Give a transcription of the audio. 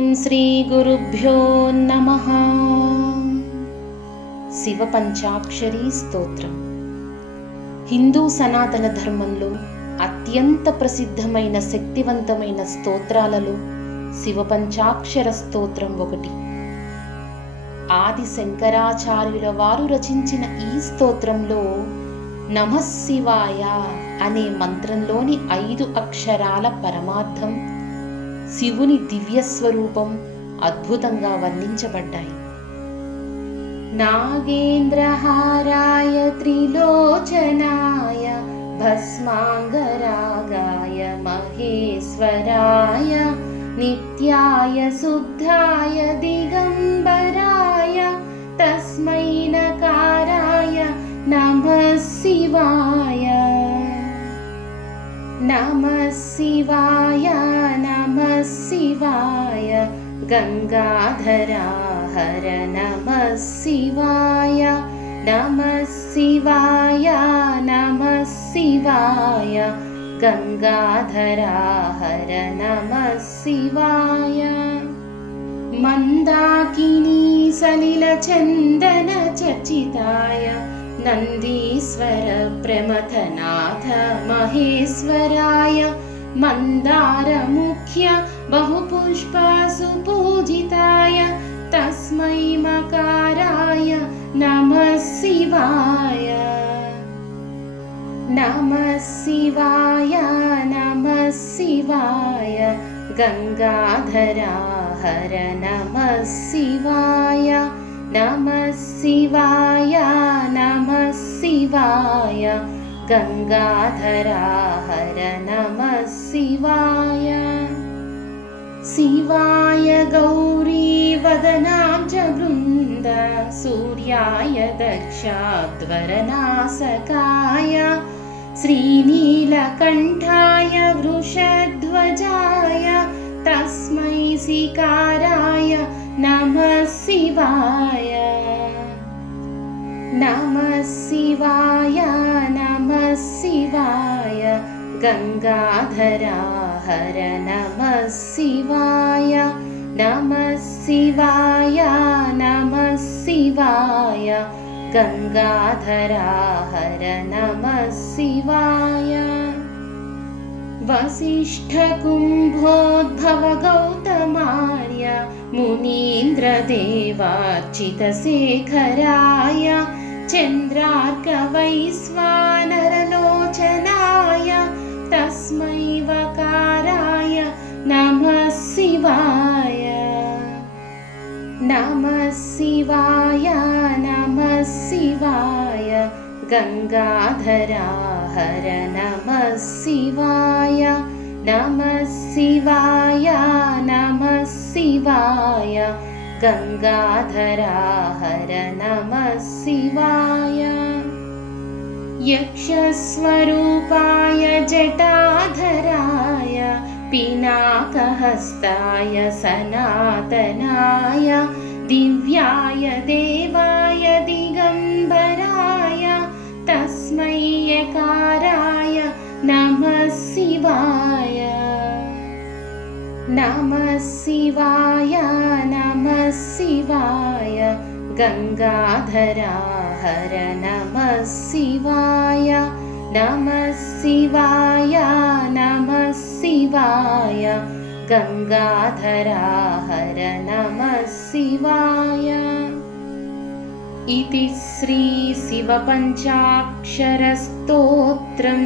ఓం శ్రీ గురుభ్యో నమః. శివ పంచాక్షరీ స్తోత్రం హిందూ సనాతన ధర్మంలో అత్యంత ప్రసిద్ధమైన శక్తివంతమైన స్తోత్రాలలో శివ పంచాక్షర స్తోత్రం ఒకటి. ఆది శంకరాచార్యుల వారు రచించిన ఈ స్తోత్రంలో నమః శివాయ అనే మంత్రంలోని 5 అక్షరాల పరమార్థం, శివుని దివ్యస్వరూపం అద్భుతంగా వర్ణించబడ్డాయి. నాగేంద్రహారాయ త్రిలోచనాయ భస్మాంగరాగాయ మహేశ్వరాయ నిత్యాయ శుద్ధాయ దిగంబరాయ తస్మై నకారాయ నమః శివాయ. నమః శివాయ నమః శివాయ గంగాధరా హర నమః శివాయ. నమః శివాయ నమః శివాయ గంగాధరా హర నమః శివాయ. మందాకినీ సలిల చందన చర్చితాయ నందీశ్వర ప్రమథనాథ మహేశ్వరాయ మందార ముఖ్య బహుపుష్ప సుపూజితాయ తస్మై మకారాయ నమః శివాయ. నమః శివాయ నమః శివాయ గంగాధరా హర నమః శివాయ. నమః శివాయ నమః శివాయ గంగాధరా హర నమః శివాయ. శివాయ గౌరీ వదనాంచ బృంద సూర్యాయ దక్షాధ్వరనాసకాయ శ్రీనీలకంఠాయ వృషధ్వజాయ తస్మై శికారాయ నమః శివాయ. నమః శివాయ నమః శివాయ గంగాధరా హర నమః శివాయ. నమః శివాయ నమః శివాయ గంగాధరా హర నమః శివాయ. వసిష్ఠ కుంభోద్భవ గౌతమార్య మునీంద్రదేవార్చిత శేఖరాయ చంద్రార్క వైశ్వానరలోచనాయ తస్మై వకారాయ నమః శివాయ. నమః శివాయ నమః శివాయ గంగాధరా హర నమః శివాయ. నమః శివాయ నమః శివాయ గంగాధరా హర నమః శివాయ. యక్షస్వరూపాయ జటాధరాయ పినాకహస్తాయ సనాతనాయ దివ్యాయ దేవాయ దిగంబరాయ తస్మై యకారాయ నమః శివాయ. నమః శివాయ నమః శివాయ గంగాధరా హర నమః శివాయ. నమః శివాయ నమః శివాయ గంగాధరా హర నమః శివాయ. ఇతి శ్రీ శివ పంచాక్షర స్తోత్రం.